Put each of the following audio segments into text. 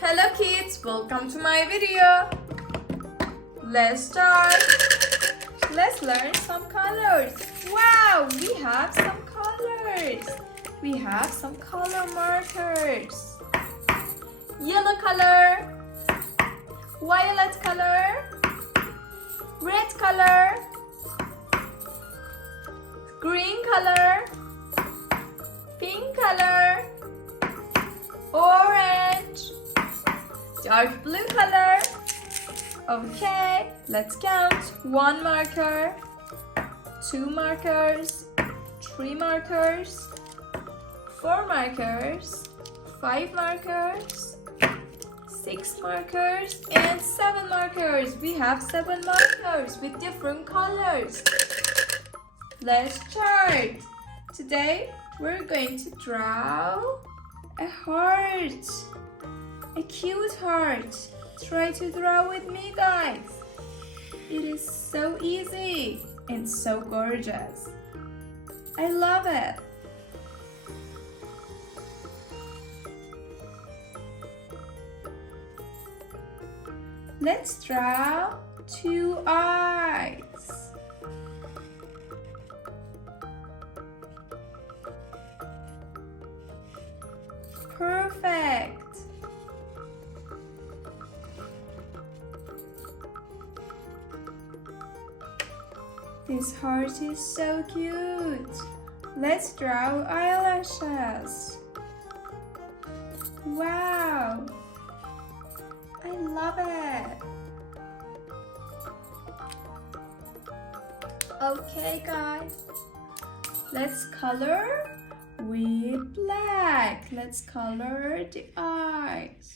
Hello kids, welcome to my video. Let's start. Let's learn some colors. Wow, we have some colors. We have some color markers. Yellow color, violet color, red color, green color, pink color, orange, dark blue color. Okay, let's count. 1 marker, 2 markers, 3 markers, 4 markers, 5 markers, 6 markers, and 7 markers. We have 7 markers with different colors. Let's start. Today, we're going to draw a heart. A cute heart. Try to draw with me, guys. It is so easy and so gorgeous. I love it. Let's draw 2 eyes. Perfect. This heart is so cute. Let's draw eyelashes. Wow. I love it. Okay, guys. Let's color with black. Let's color the eyes.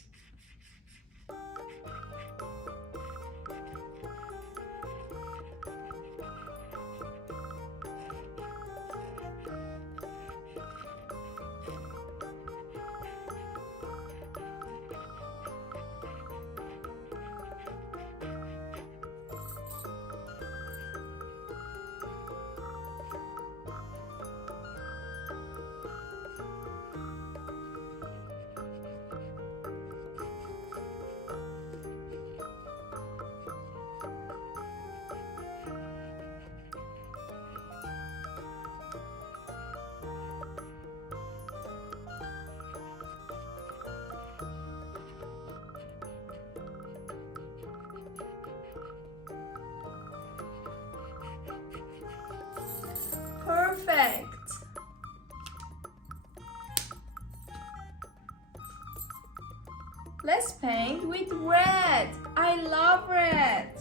Perfect. Let's paint with red. I love red.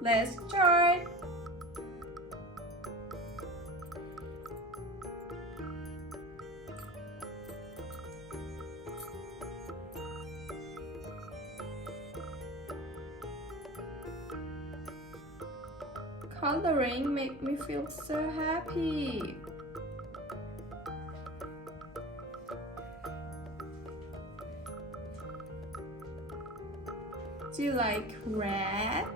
Let's start. Coloring makes me feel so happy. Do you like red?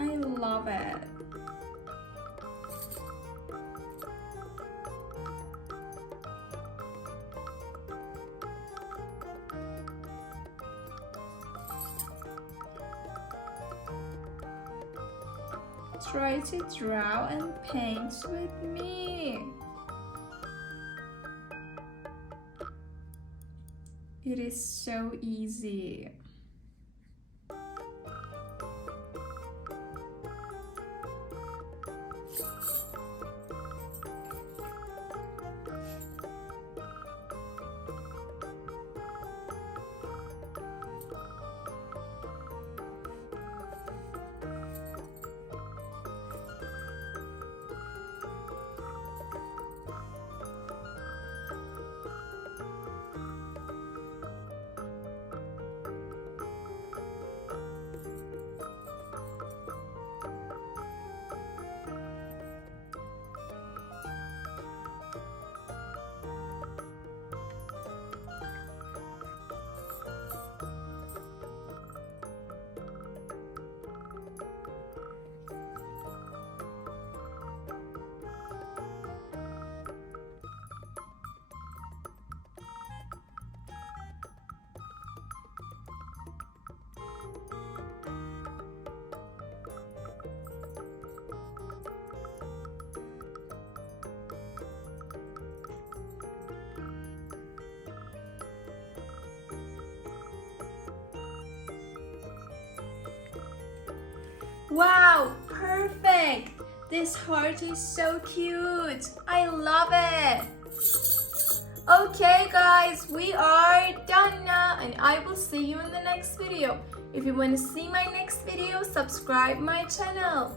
I love it. Try to draw and paint with me. It is so easy. Wow, perfect! This heart is so cute. I love it. Okay guys, we are done now and I will see you in the next video. If you want to see my next video, subscribe my channel.